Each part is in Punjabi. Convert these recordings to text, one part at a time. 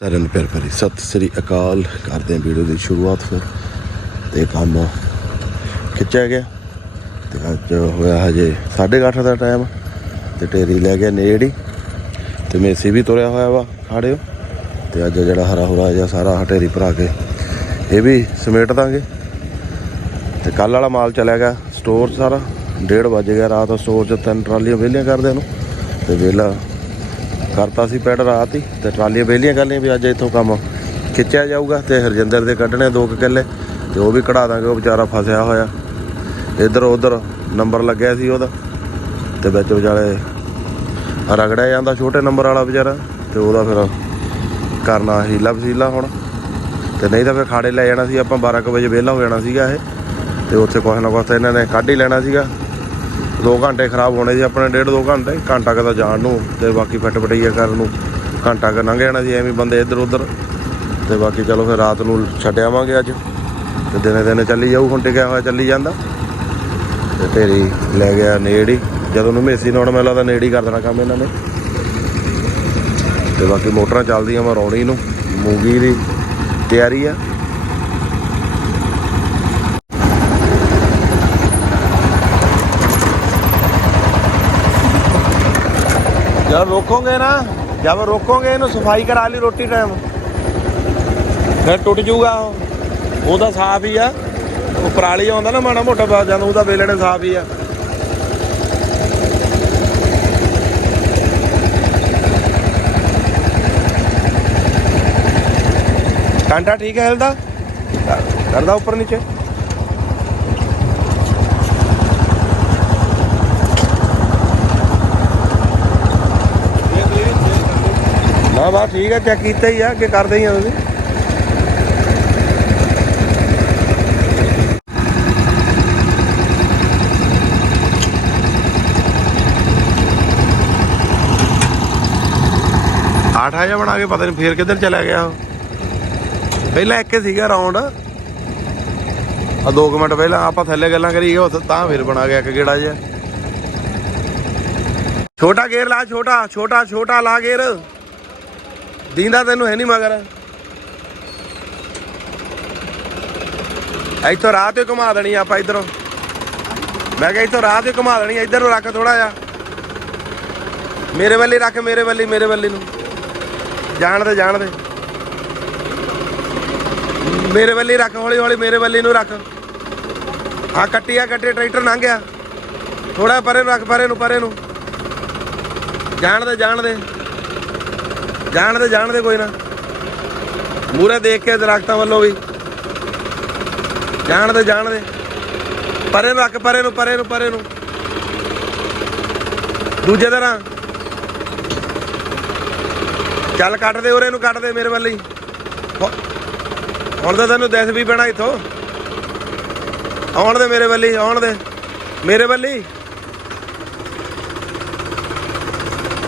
ਸਾਰਿਆਂ ਪਿਆਰ ਭਰੀ। ਸਤਿ ਸ੍ਰੀ ਅਕਾਲ। ਕਰਦੇ ਹਾਂ ਵੀਡੀਓ ਦੀ ਸ਼ੁਰੂਆਤ ਫਿਰ। ਤੇ ਕੰਮ ਖਿੱਚਿਆ ਗਿਆ। ਤੇ ਅੱਜ ਹੋਇਆ ਹਜੇ 8:30 ਦਾ ਟਾਈਮ ਤੇ ਢੇਰੀ ਲੈ ਗਿਆ ਨੇੜੀ ਤੇ ਮੇਸੀ ਵੀ ਤੁਰਿਆ ਹੋਇਆ ਵਾ ਖਾੜਿਓ ਤੇ ਅੱਜ ਜਿਹੜਾ ਹਰਾ ਹੁਰਾ ਜਿਹਾ ਸਾਰਾ ਢੇਰੀ ਭਰਾ ਕੇ ਇਹ ਵੀ ਸਮੇਟ ਦਾਂਗੇ। ਤੇ ਕੱਲ ਵਾਲਾ ਮਾਲ ਚਲਿਆ ਗਿਆ ਸਟੋਰ 'ਚ ਸਾਰਾ। 1:30 ਵਜ ਗਿਆ ਰਾਤ ਸਟੋਰ 'ਚ, ਤਿੰਨ ਟਰਾਲੀਆਂ ਵਿਹਲੀਆਂ ਕਰਦੇ ਨੂੰ। ਤੇ ਵਿਹਲਾ ਕਰਤਾ ਸੀ ਪੈਡ ਰਾਤ ਹੀ ਤੇ ਟਰਾਲੀਆਂ ਵਿਹਲੀਆਂ ਕਰ ਲਈਆਂ ਵੀ ਅੱਜ ਇੱਥੋਂ ਕੰਮ ਖਿੱਚਿਆ ਜਾਊਗਾ ਤੇ ਹਰਜਿੰਦਰ ਦੇ ਕੱਢਣੇ ਦੋ ਕੁ ਕਿੱਲੇ ਤੇ ਉਹ ਵੀ ਕਢਾ ਦਾਂਗੇ, ਉਹ ਵਿਚਾਰਾ ਫਸਿਆ ਹੋਇਆ। ਇੱਧਰ ਉੱਧਰ ਨੰਬਰ ਲੱਗਿਆ ਸੀ ਉਹਦਾ ਤੇ ਵਿੱਚ ਵਿਚਾਲੇ ਰਗੜਿਆ ਜਾਂਦਾ ਛੋਟੇ ਨੰਬਰ ਵਾਲਾ ਵਿਚਾਰਾ ਤੇ ਉਹਦਾ ਫਿਰ ਕਰਨਾ ਹੀਲਾ ਵਸੀਲਾ ਹੁਣ। ਤੇ ਨਹੀਂ ਤਾਂ ਫਿਰ ਖਾੜੇ ਲੈ ਜਾਣਾ ਸੀ, ਆਪਾਂ 12 ਕੁ ਵਜੇ ਵਿਹਲਾ ਹੋ ਜਾਣਾ ਸੀਗਾ ਇਹ ਤੇ ਉੱਥੇ ਕੁਛ ਨਾ ਕੁਛ ਤਾਂ ਇਹਨਾਂ ਨੇ ਕੱਢ ਹੀ ਲੈਣਾ ਸੀਗਾ। 2 ਘੰਟੇ ਖਰਾਬ ਹੋਣੇ ਜੀ, ਆਪਣੇ ਡੇਢ 2 ਘੰਟੇ, ਘੰਟਾ ਕੁ ਤਾਂ ਜਾਣ ਨੂੰ ਤੇ ਬਾਕੀ ਫਟ ਫਟਈਆ ਕਰਨ ਨੂੰ ਘੰਟਾ ਕੁ ਲੰਘ ਜਾਣਾ ਜੀ, ਐਵੇਂ ਬੰਦੇ ਇੱਧਰ ਉੱਧਰ। ਤੇ ਬਾਕੀ ਚਲੋ ਫਿਰ ਰਾਤ ਨੂੰ ਛੱਡ ਆਵਾਂਗੇ ਅੱਜ। ਤੇ ਦਿਨੇ ਦਿਨੇ ਚੱਲੀ ਜਾਊ, ਹੁਣ ਟਿਕਿਆ ਹੋਇਆ ਚੱਲੀ ਜਾਂਦਾ। ਤੇ ਢੇਰੀ ਲੈ ਗਿਆ ਨੇੜੀ। ਜਦੋਂ ਨੂੰ ਮੇਸੀ ਨੂੰ ਆਉਣਾ ਮੈਨੂੰ ਲੱਗਦਾ ਨੇੜੀ ਕਰ ਦੇਣਾ ਕੰਮ ਇਹਨਾਂ ਨੇ। ਤੇ ਬਾਕੀ ਮੋਟਰਾਂ ਚੱਲਦੀਆਂ ਵਾ ਰੌਣੀ ਨੂੰ। ਮੂੰਗੀ ਦੀ ਤਿਆਰੀ ਆ। ਜਦ ਰੋਕੋਗੇ ਨਾ, ਜਦ ਰੋਕੋਗੇ ਇਹਨੂੰ ਸਫ਼ਾਈ ਕਰਾ ਲਈ ਰੋਟੀ ਟਾਈਮ ਫਿਰ ਟੁੱਟ ਜਾਊਗਾ ਉਹ। ਉਹਦਾ ਸਾਫ਼ ਹੀ ਆ। ਉਹ ਪਰਾਲੀ ਆਉਂਦਾ ਨਾ ਮਾੜਾ ਮੋਟਾ ਬਾਜ ਜਾਂਦਾ ਉਹਦਾ ਵੇਲਣੇ ਸਾਫ਼ ਹੀ ਆ। ਕਾਂਟਾ ਠੀਕ ਹੈ ਹਿਲਦਾ ਕਰਦਾ ਉੱਪਰ ਨੀਚੇ। ਨਾ ਠੀਕ ਆ ਚੈੱਕ ਕੀਤਾ ਹੀ ਆ, ਅੱਗੇ ਕਰਦੇ ਹੀ ਆ ਤੁਸੀਂ। ਆਠ ਆ ਬਣਾ ਕੇ ਪਤਾ ਨਹੀਂ ਫੇਰ ਕਿੱਧਰ ਚਲਾ ਗਿਆ ਉਹ। ਪਹਿਲਾਂ ਇੱਕ ਹੀ ਸੀਗਾ ਰਾਉਂਡ ਆ 2 ਮਿੰਟ ਪਹਿਲਾਂ ਆਪਾਂ ਥੱਲੇ ਗੱਲਾਂ ਕਰੀ ਗਏ ਤਾਂ ਫਿਰ ਬਣਾ ਗਿਆ ਇੱਕ ਗੇੜਾ ਜਿਹਾ। ਛੋਟਾ ਗੇਰ ਲਾ, ਛੋਟਾ ਛੋਟਾ ਛੋਟਾ ਲਾ ਗੇਰ। ਦੀਂਦਾ ਤੈਨੂੰ ਹੈ ਨਹੀਂ ਮਗਰ। ਇੱਥੋਂ ਰਾਹ ਤੇ ਘੁਮਾ ਦੇਣੀ ਆਪਾਂ ਇਧਰੋਂ। ਮੈਂ ਕਿਹਾ ਇੱਥੋਂ ਰਾਹ ਤੇ ਘੁਮਾ ਦੇਣੀ ਇੱਧਰ ਨੂੰ ਰੱਖ ਥੋੜਾ ਜਿਹਾ। ਮੇਰੇ ਵੱਲੇ ਰੱਖ, ਮੇਰੇ ਵੱਲੇ ਮੇਰੇ ਵੱਲੇ ਨੂੰ। ਜਾਣ ਦੇ ਜਾਣ ਦੇ। ਮੇਰੇ ਵੱਲੇ ਰੱਖ, ਹੌਲੀ ਹੌਲੀ ਮੇਰੇ ਵੱਲੇ ਨੂੰ ਰੱਖ। ਆ ਕੱਟੀ ਆ, ਕੱਟੇ, ਟਰੈਕਟਰ ਲੰਘ ਗਿਆ। ਥੋੜਾ ਪਰੇ ਨੂੰ ਰੱਖ, ਪਰੇ ਨੂੰ ਪਰੇ ਨੂੰ। ਜਾਣ ਦੇ ਜਾਣ ਦੇ। ਜਾਣ ਦੇ ਜਾਣ ਦੇ ਕੋਈ ਨਾ। ਮੂਰੇ ਦੇਖ ਕੇ ਦਰਖਤਾਂ ਵੱਲੋਂ ਵੀ। ਜਾਣ ਦੇ ਜਾਣ ਦੇ ਪਰੇ ਨੂੰ ਰੱਖ, ਪਰੇ ਨੂੰ ਪਰੇ ਨੂੰ ਪਰੇ ਨੂੰ। ਦੂਜੇ ਤਰ੍ਹਾਂ। ਚੱਲ ਕੱਟ ਦੇ, ਉਰੇ ਨੂੰ ਕੱਟ ਦੇ ਮੇਰੇ ਵੱਲ ਹੀ। ਹੁਣ ਤਾਂ ਤੈਨੂੰ ਦਿਸ ਵੀ ਪੈਣਾ ਇੱਥੋਂ। ਆਉਣ ਦੇ ਮੇਰੇ ਵੱਲ ਹੀ, ਆਉਣ ਦੇ। ਮੇਰੇ ਵੱਲ ਹੀ।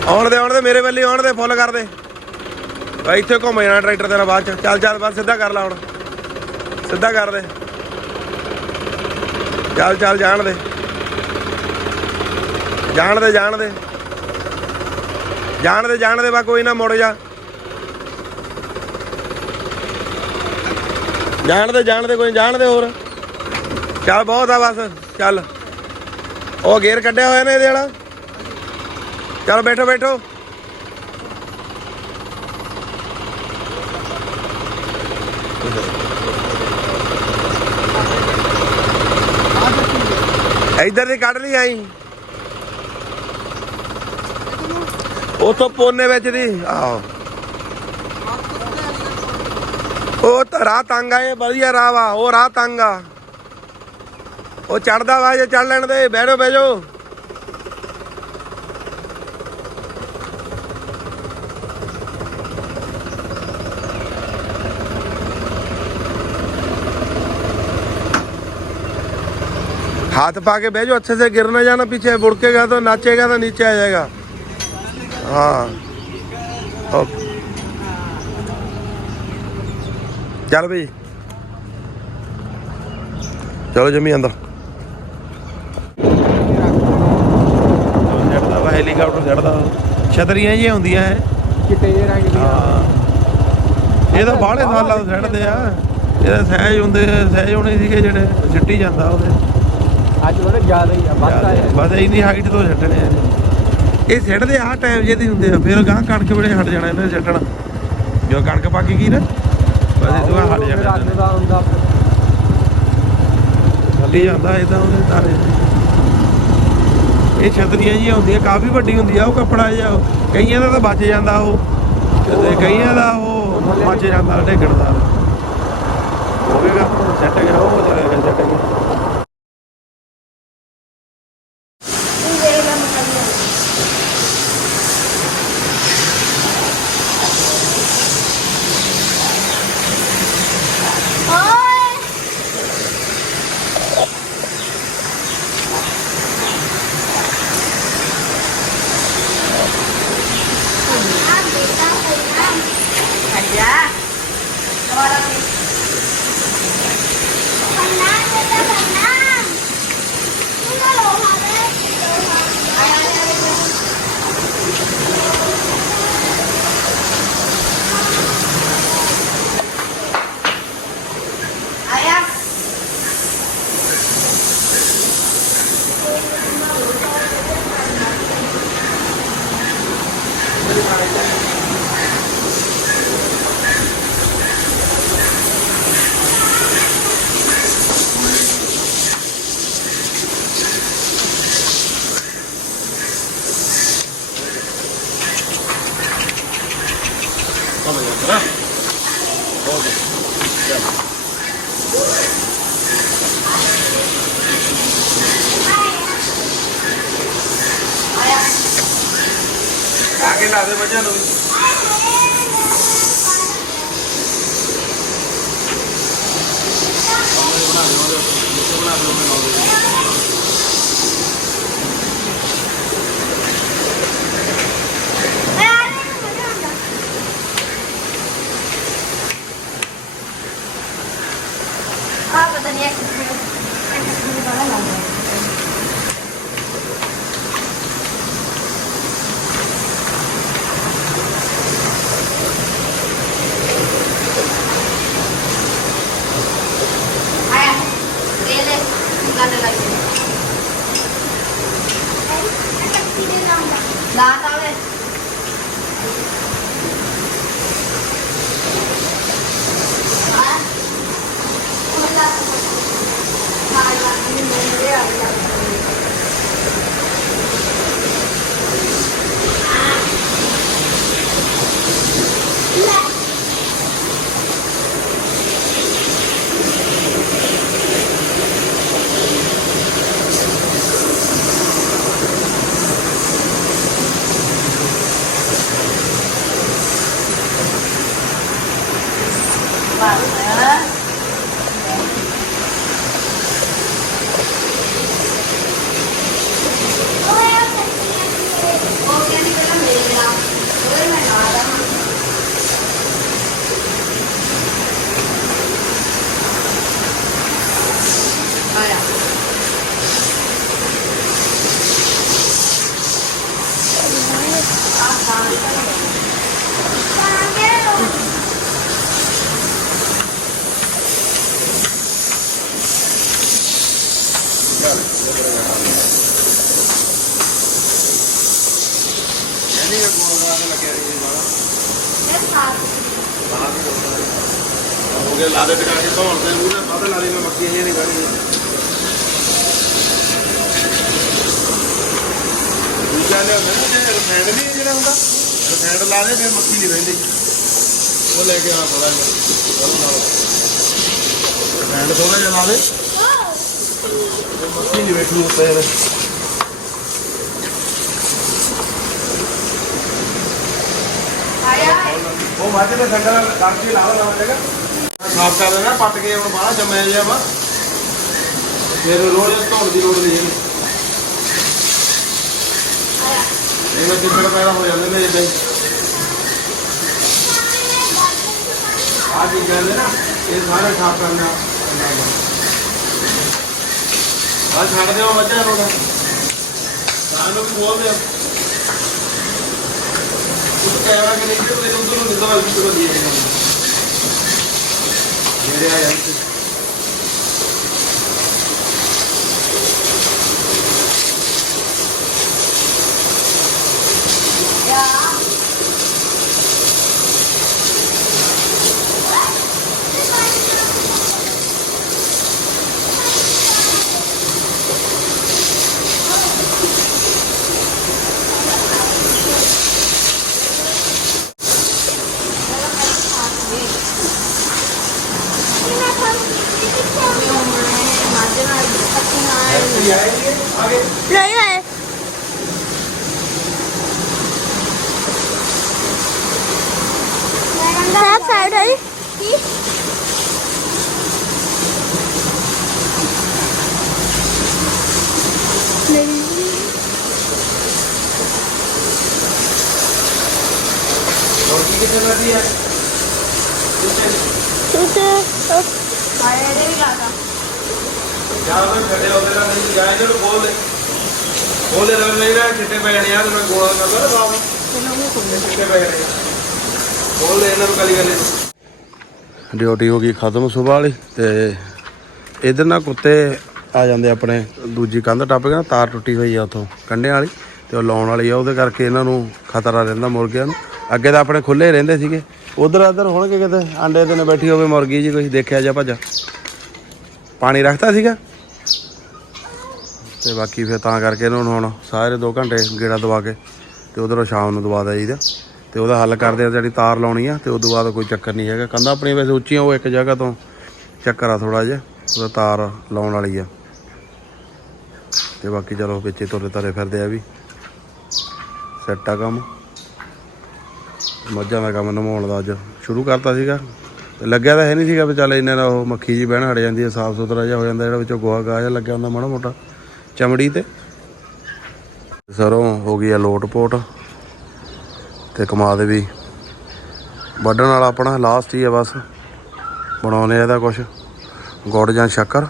ਆਉਣ ਦੇ ਆਉਣ ਦੇ, ਮੇਰੇ ਵੱਲ ਹੀ, ਆਉਣ ਦੇ, ਫੁੱਲ ਕਰ ਦੇ। ਆ ਇੱਥੇ ਘੁੰਮ ਜਾਣਾ ਟਰੈਕਟਰ ਤੇਰਾ ਬਾਅਦ ਚ। ਚੱਲ ਚੱਲ ਬਸ ਸਿੱਧਾ ਕਰ ਲਾ ਹੁਣ। ਸਿੱਧਾ ਕਰ ਦੇ। ਚੱਲ ਚੱਲ ਜਾਣ ਦੇ। ਜਾਣ ਦੇ ਜਾਣ ਦੇ। ਜਾਣ ਦੇ ਜਾਣ ਦੇ ਬਾ ਕੋਈ ਨਾ ਮੁੜ ਜਾ। ਜਾਣ ਦੇ ਜਾਣ ਦੇ ਕੋਈ ਨੀ, ਜਾਣ ਦੇ ਹੋਰ। ਚੱਲ ਬਹੁਤ ਆ ਬਸ ਚੱਲ। ਉਹ ਗੇਅਰ ਕੱਢਿਆ ਹੋਇਆ ਨੇ ਇਹਦੇ ਵਾਲਾ। ਚੱਲ ਬੈਠੋ ਬੈਠੋ। ਇੱਧਰ ਦੀ ਕੱਢ ਲਈ ਆਈ। ਉਥੋਂ ਪੋਨੇ ਵਿੱਚ ਦੀ, ਆਹੋ। ਉਹ ਤਾਂ ਰਾਹ ਤੰਗ ਆ, ਇਹ ਵਧੀਆ ਰਾਹ ਵਾ, ਉਹ ਰਾਹ ਤੰਗ ਆ। ਉਹ ਚੜਦਾ ਵਾ ਜੇ ਚੜ ਲੈਣ ਦੇ ਬਹਿਰੋ ਬਹਿਜੋ हाथ पा के भेजो अच्छे से गिर ना जाना पीछे बुड़केगा तो नाचेगा तो नीचे आ जाएगा हाँ ओके चल भाई चलो जमी अंदर ਚੜਦਾ ਵਾ ਹੈਲੀਕਾਪਟਰ ਚੜਦਾ ਛਤਰੀਆਂ ਜੀ ਹੁੰਦੀਆਂ ਹੈ ਚਿੱਟੇ ਜਿਹੇ ਰੰਗ ਦੀ ਹਾਂ ਇਹ ਤਾਂ ਬਾਹਲੇ ਸਾਲਾਂ ਤੋਂ ਛੱਡਦੇ ਆ ਇਹਦਾ ਸਹਿਜ ਹੁੰਦੇ ਸਹਿਜ ਹੋਣੇ ਸੀਗੇ ਜਿਹੜੇ ਸਿੱਟੀ ਜਾਂਦਾ ਉਹਦੇ ਅੱਜ ਥੋੜੇ ਜ਼ਿਆਦਾ ਹੀ ਆ ਵੱਧ ਆਏ ਬਸ ਇੰਨੀ ਹਾਈਟ ਤੋਂ ਛੱਡਣੇ ਆ। ਇਹ ਸਿੱਟਦੇ ਆਹ ਟਾਈਮ ਜਿਹੇ ਦੇ ਹੁੰਦੇ ਆ। ਫਿਰ ਗਾਂ ਕਣਕ ਵੇਲੇ ਹਟ ਜਾਣਾ ਇਹਨੇ ਛੱਡਣਾ। ਜੋ ਕਣਕ ਪੱਕ ਗਈ ਨਾ ਬਸ ਇਹ ਤੋਂ ਬਾਅਦ ਹਟ ਜਾਣਾ ਰੱਖ ਇਹਨੇ। ਦਾ ਹੁੰਦਾ ਥੱਲੇ ਜਾਂਦਾ ਇਦਾਂ ਉਹਦੇ ਤਾਰੇ ਇਹ ਛਤਰੀਆਂ ਜੀ ਹੁੰਦੀਆਂ ਕਾਫੀ ਵੱਡੀ ਹੁੰਦੀ ਆ ਉਹ ਕੱਪੜਾ ਜਿਹਾ ਉਹ। ਕਈਆਂ ਦਾ ਤਾਂ ਬਚ ਜਾਂਦਾ ਉਹ। ਤੇ ਕਈਆਂ ਦਾ ਉਹ ਬਚ ਜਾਂਦਾ ਢੇਗਣ ਦਾ। ਹੋਵੇਗਾ ਸੈੱਟ ਗਿਆ ਉਹ ਚਲੇ ਗਿਆ ਸੈੱਟ ਗਿਆ ਆਗੇ ਲਾ ਦੇ ਬੱਚਿਆਂ ਨੂੰ Ah, pata niya. Hindi ba lang? Ayan. ਹੋ ਗਿਆ ਲਾ ਦੇ ਟਕਾ ਕੇ ਧੌਣ ਤੇ ਮੂੰਹ ਨਾਲ ਬਾਦ ਲਾ ਦੇ ਮੈਂ ਮੱਕੀ ਨਹੀਂ ਬਣੀ ਦੂਜਾ ਨੇ ਹੁੰਦਾ ਨਾ ਜੇ ਰਫੈਂਡ ਨਹੀਂ ਜਿਹੜਾ ਹੁੰਦਾ ਰਫੈਂਡ ਲਾ ਦੇ ਫਿਰ ਮੱਕੀ ਨਹੀਂ ਰਹਿੰਦੀ ਉਹ ਲੈ ਕੇ ਆ ਥੋੜਾ ਜਿਹਾ ਉਹਨੂੰ ਨਾਲ ਰਫੈਂਡ ਥੋੜਾ ਜਿਹਾ ਲਾ ਦੇ ਫਿਰ ਮੱਕੀ ਨਹੀਂ ਬੈਠੂ ਉੱਤੇ ਇਹਦੇ Ayan. ਉਹ ਮੱਝ ਦੇ ਸੰਗਲ ਕਰਕੇ ਲਾ ਲਾ ਦੇਗਾ ਸਾਫ਼ ਕਰ ਦੇਣਾ ਪੱਟ ਕੇ ਹੁਣ ਬਾਹਰ ਜੰਮਿਆ ਜਿਆ ਵਾ। ਫਿਰ ਰੋਜ਼ ਧੋਣ ਦੀ ਲੋੜ ਨਹੀਂ ਇਹਨੂੰ ਇਹ ਮੈਂ ਪੈਦਾ ਹੋ ਜਾਂਦੇ ਨੇ ਜਿੱਦਾਂ ਆ ਕੀ ਕਹਿੰਦੇ ਨਾ, ਇਹ ਸਾਰੇ ਸਾਫ਼ ਕਰਨਾ ਆ। ਛੱਡ ਦਿਓ ਮੱਝਾਂ ਨੂੰ। ਸਾਨੂੰ ਵੀ ਬੋਲ ਦਿਓ। ক্যামেরা কানেক্টেড করে উদ্যোগ নিতে পারবি তো দিয়ে দেবে ਚਲੋ ਦੀ ਨੇੜੇ ਆ ਜਾਂਦੇ ਨਹੀਂ ਹੈ ਸਾਈਡ ਸਾਈਡ ਜਾਂ ਮੈਂ ਛੱਡੇ ਉਹਦੇ ਨਾਲ ਨਹੀਂ ਜਾਏ ਜਦੋਂ ਬੋਲ ਦੇ। ਬੋਲ ਦੇ ਰਵ ਨਹੀਂ ਨਾ ਚਿੱਟੇ ਪੈ ਜਾਣੇ ਆ ਮੈਂ ਗੋਲਾ ਕਰਦਾ ਨਾ ਬਾਬੂ ਚਿੱਟੇ ਪੈ ਜਾਣੇ ਬੋਲ ਦੇ ਇਹਨਾਂ ਨੂੰ ਕਾਲੀ ਗੱਲ ਡਿਊਟੀ ਹੋ ਗਈ ਖਤਮ ਸਵੇਰ ਵਾਲੀ, ਤੇ ਇਧਰ ਨਾ ਕੁੱਤੇ ਆ ਜਾਂਦੇ ਆਪਣੇ, ਦੂਜੀ ਕੰਧ ਟੱਪ ਕੇ ਨਾ, ਤਾਰ ਟੁੱਟੀ ਹੋਈ ਆ ਉਥੋਂ ਕੰਢਿਆਂ ਵਾਲੀ, ਤੇ ਉਹ ਲਾਉਣ ਵਾਲੀ ਆ, ਉਹਦੇ ਕਰਕੇ ਇਹਨਾਂ ਨੂੰ ਖਤਰਾ ਰਹਿੰਦਾ ਮੁਰਗਿਆਂ ਨੂੰ। ਅੱਗੇ ਤਾਂ ਆਪਣੇ ਖੁੱਲੇ ਰਹਿੰਦੇ ਸੀਗੇ। ਉਧਰ ਉਧਰ ਹੋਣਗੇ ਕਿਤੇ ਆਂਡੇ ਤੇ ਨੇ ਬੈਠੀ ਹੋਵੇ ਮੁਰਗੀ ਜੀ ਕੋਈ ਦੇਖਿਆ ਜਾ ਭੱਜਾ। ਪਾਣੀ ਰੱਖਤਾ ਸੀਗਾ? ਤੇ ਬਾਕੀ ਫਿਰ ਤਾਂ ਕਰਕੇ ਇਹਨਾਂ ਨੂੰ ਹੁਣ ਸਾਰੇ 2 ਘੰਟੇ ਗੇੜਾ ਦਵਾ ਕੇ ਤੇ ਉਧਰੋਂ ਸ਼ਾਮ ਨੂੰ ਦਵਾ ਦਈਦਾ ਤੇ ਉਹਦਾ ਹੱਲ ਕਰਦੇ ਆ ਜਿਹੜੀ ਤਾਰ ਲਾਉਣੀ ਆ ਤੇ ਤੋਂ ਬਾਅਦ ਕੋਈ ਚੱਕਰ ਨਹੀਂ ਹੈਗਾ। ਕੰਧਾਂ ਆਪਣੀ ਵੈਸੇ ਉੱਚੀਆਂ, ਉਹ ਇੱਕ ਜਗ੍ਹਾ ਤੋਂ ਚੱਕਰ ਆ ਥੋੜਾ ਜਿਹਾ, ਉਹਦਾ ਤਾਰ ਲਾਉਣ ਵਾਲੀ ਆ। ਤੇ ਬਾਕੀ ਚਲੋ ਵਿੱਚੇ ਤੁਰੇ ਤਰੇ ਫਿਰਦੇ ਆ ਵੀ। ਸੈੱਟ ਆ ਕੰਮ। ਮੱਝਾਂ ਦਾ ਕੰਮ ਨਮਾਉਣ ਦਾ ਅੱਜ ਸ਼ੁਰੂ ਕਰਤਾ ਸੀਗਾ। ਤੇ ਲੱਗਿਆ ਤਾਂ ਹੈ ਨਹੀਂ ਸੀਗਾ ਵੀ ਚੱਲ ਇੰਨੇ ਦਾ ਉਹ ਮੱਖੀ ਜੀ ਬਹਿਣ ਹਟ ਜਾਂਦੀ ਹੈ ਸਾਫ਼ ਸੁਥਰਾ ਜਿਹਾ ਹੋ ਜਾਂਦਾ, ਜਿਹੜਾ ਵਿੱਚੋਂ ਗੋਹਾ ਗਾਹ ਜਿਹਾ ਲੱਗਿਆ ਹੁੰਦਾ ਮਾੜਾ ਮੋਟਾ। ਚਮੜੀ ਤੇ। ਸਰੋਂ ਹੋ ਗਈ ਆ ਲੋਟ ਪੋਟ। ਤੇ ਕਮਾ ਦੇ ਵੀ ਵੱਢਣ ਵਾਲਾ ਆਪਣਾ ਲਾਸਟ ਹੀ ਆ ਬਸ। ਬਣਾਉਨੇ ਆ ਇਹਦਾ ਕੁਛ। ਗੁੜ ਜਾਂ ਸ਼ੱਕਰ।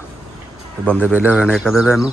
ਤੇ ਬੰਦੇ ਵਿਹਲੇ ਹੋ ਜਾਣੇ ਇੱਕ ਅੱਧੇ ਦਿਨ ਨੂੰ।